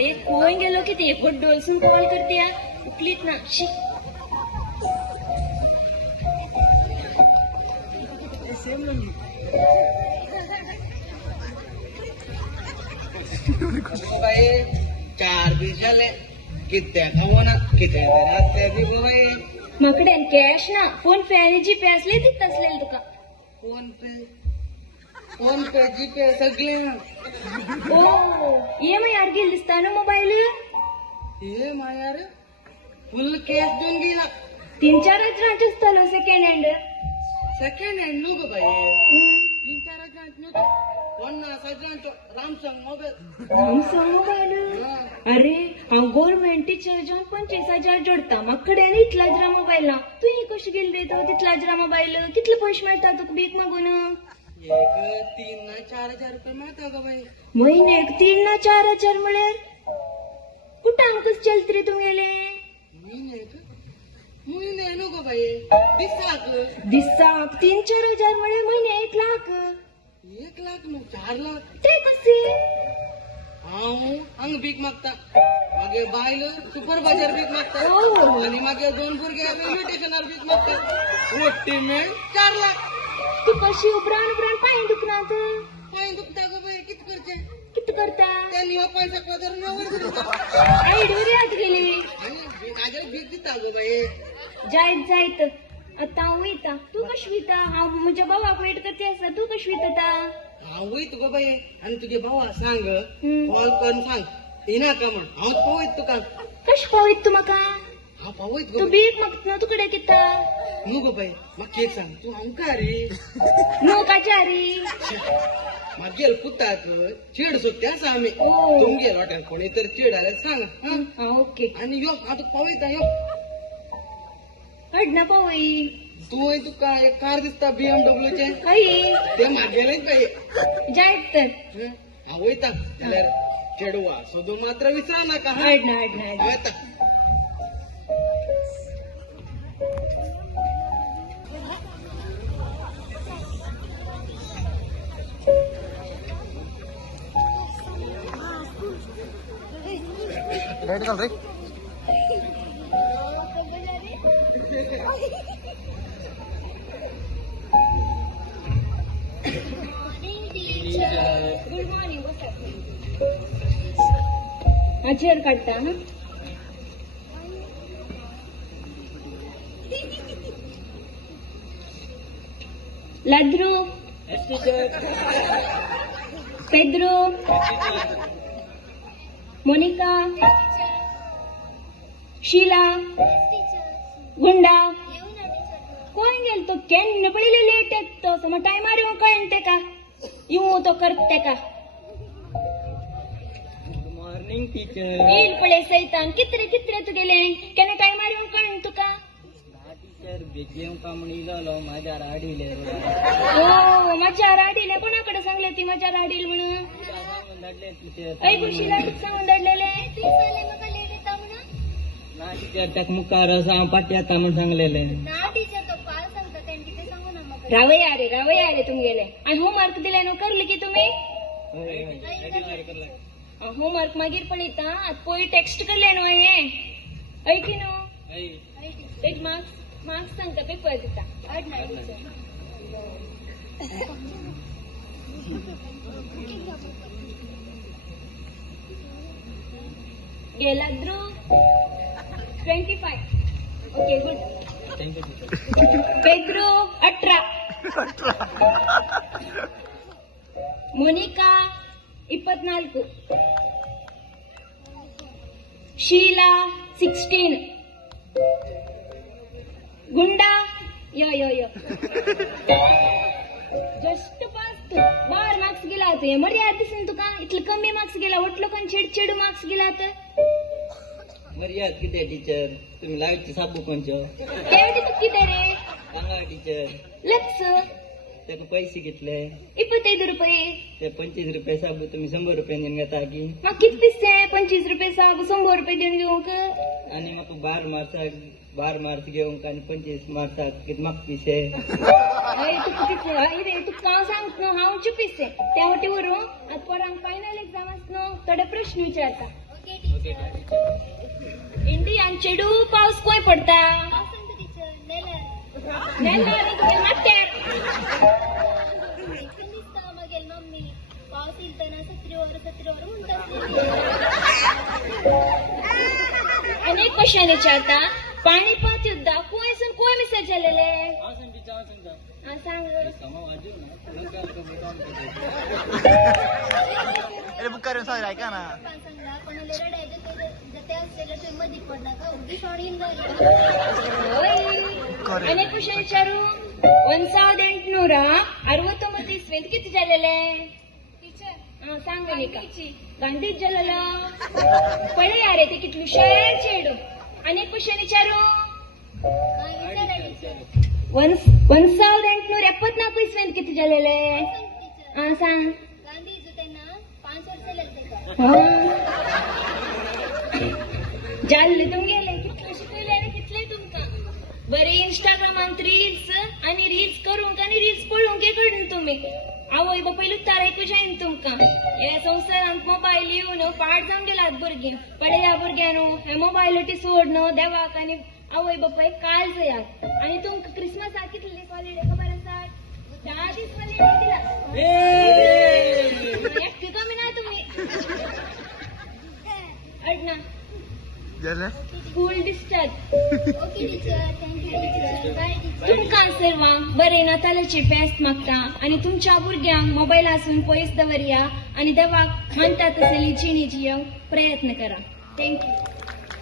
एक होऊन गेलो की ते डोलसून कॉल करते उकलीत ना शी. बाई 4 दिवस झाले कित्या खावना किती राहते ती बाई. माकडे कॅश ना फोन पे आणि जीपे असले तिथं असलेलं तुका. फोन पे जीपे सगळे ओ EMI यार गेली दिसता ना मोबाईल. हे मायार फुल कॅश देऊन गेला. 3-4 हजार चालू सेकंड हँड. सेकंड हँड नको बाई 3-4 हजार नको 50,000 रामसंग मोबाईल. अरे हांव गव्हर्मेंट टीचर जावन 25,000 जोडता म्हाका कडेन इतलाच रा मोबाईल ना. तुही कशी गेली रे तो तितलाच रा मोबाईल. कितले पयशे मेळटा तुका भीक मागून. एक 3-4 हजार रुपये मिळता ग बाई. महिन्याक 3-4 म्हळ्यार कुठं अंकच चलत रे तुमगेले. महिने नको बाई दिसाक दिसाक 3-4 हजार म्हळ्यार महिने 1 लाख. 1 लाख मग 4 लाख ते कसे. हांव भीक मागता मागे बायल सुपर बाजार भीक मागता आणि मागे 2 भुरगे रेल्वे स्टेशनार भीक मागता. मोठी मेळ 4 लाख. तू कशी उबरान पाय दुखनात. पाय दुखता ग बाई किती करते किती करता. त्यांनी पैसा पदर नवर आई डोरी आत गेली. आणि माझ्या भीक दिता ग बाई. जायत आता हांव वयता. तू कशी वयता. हांव म्हज्या भावाक वेट करते आसा. तू कशी वयता. हांव वयत गो बाई आणि तुझे भावा सांग कॉल करून सांग येना का म्हण हांव पळयत तुका. कशी पावयत तू म्हाका. हांव पावयत तू गो भीक मागतना तू कडेन किता. न्हू गो बाई म्हाका एक सांग तू हांव रे नो काचारी. मागेल पुतात चेड सुट्टे आसा आमी ओ. तुमगेल हॉटेल कोणी तर चेड आल्यार सांग. हा ओके. आणि यो आता पळयता यो हड ना पावई. तू तुका एक कार दिसता BMW चे आई ते म्हागेलेच बाई. जायत तर हांव वयता जाल्यार चेडवा सोदूंक मात्र विसरा नाका. हड ना वयता. लाईट घाल रे. Good morning. हा चेअर काढता हा. लाद्रू पेद्रू मोनिका शीला गुंडा कोण गेल तो केन्न पडले लेट येतो मग टायमार येऊन कळते का येऊ तो करते का. Morning teacher. येईल पडे सैतान कितरे तू गेले केन्ना टायमार येऊन कळन तुका. टीचर बेगेव का म्हणलो माझ्या राडीले. हो माझ्या राडीले कोणाकडे सांगले ती माझ्या राडील म्हणून. ऐ खुशीला सांगून दडलेले ना टीचर त्याक मुखार पाठी आता म्हणून सांगलेले. रावया रे तुम गेले. आणि होमवर्क दिले नो करले की तुम्ही. होमवर्क मागीर पळयता आता पोय टेक्स्ट करले नो हे ऐकी नो. एक मार्क्स सांगता पेपर दिता. गेला द्रू 25. Okay good. पेद्रू 18. मोनिका 24. शीला 16. गुंडा यो जस्ट पास 12 मार्क्स गेला होते. मर्यादा दिसून तुका इतले कमी मार्क्स गेला. वटलो पण चिडचिड मार्क्स गेला तर मर्याद किती टीचर तुम्ही लाईटचे साबू कोणचं त्यावेळी तू किती रे सांगा टीचर. लक्ष त्याचे पैसे घेतले 25 रुपये. ते 25 रुपये साबू तुम्ही 100 रुपये देऊन घेता की. मग किती दिसते 25 रुपये साबू 100 रुपये देऊन घेऊ का. आणि मग 12 मार्क्स घेऊन का आणि 25 मार्क्साक किती मागतीशे. तू किती रे तू का सांगतो हांव चुकीचे त्या वटीवरून आज पोरांक फायनल एक्झाम असनो थोडे प्रश्न विचारता. इंडियान चेडू पाऊस कोय पडता नेल्यार तुगे माथ्यार अनेक क्वेश्चन विचारता पाणीपत युद्धा कोयसून कोय मिसेज झालेले सांग बुक करून सांग ऐका ना अनेक क्वेश्चन विचारू 1869 इस्वेंत किती झालेले सांग का गांधीच झालेलं पळे यारे ते कितलू शहर चेडू अनेक क्वेश्चन विचारू 1874 इस्वेंत किती झालेले सांग जाल्ले तुम गेले कितले शिकवले आणि कितले तुमका बरे इंस्टाग्रामांत रील्स आणि रील्स करूंक आणि रील्स पळूंक कळून तुम्ही आवय बापायलूच तारायकू जाईन तुमका हे संवसारांत मोबायल येवन पाड जावन गेलात भुरगीं पडे ह्या भुरग्यानो हे मोबायलटी सोडणं देवाक आणि आवय बापाय काळ जायात आणि तुमका क्रिसमसाक कितले दीस हॉलिडे खबर आसा 10 दीस हॉलिडे दिला एकटी कमी ना तुम्ही अडना स्कूल डिस्चार्ज तुमकां सर्वां बरे नातालाची फेस्त मागता आणि तुमच्या भुरग्यांक मोबायलासून पयस दवरया आणि देवाक म्हणटा तसली जिणी जियोंक प्रयत्न करा थँक्यू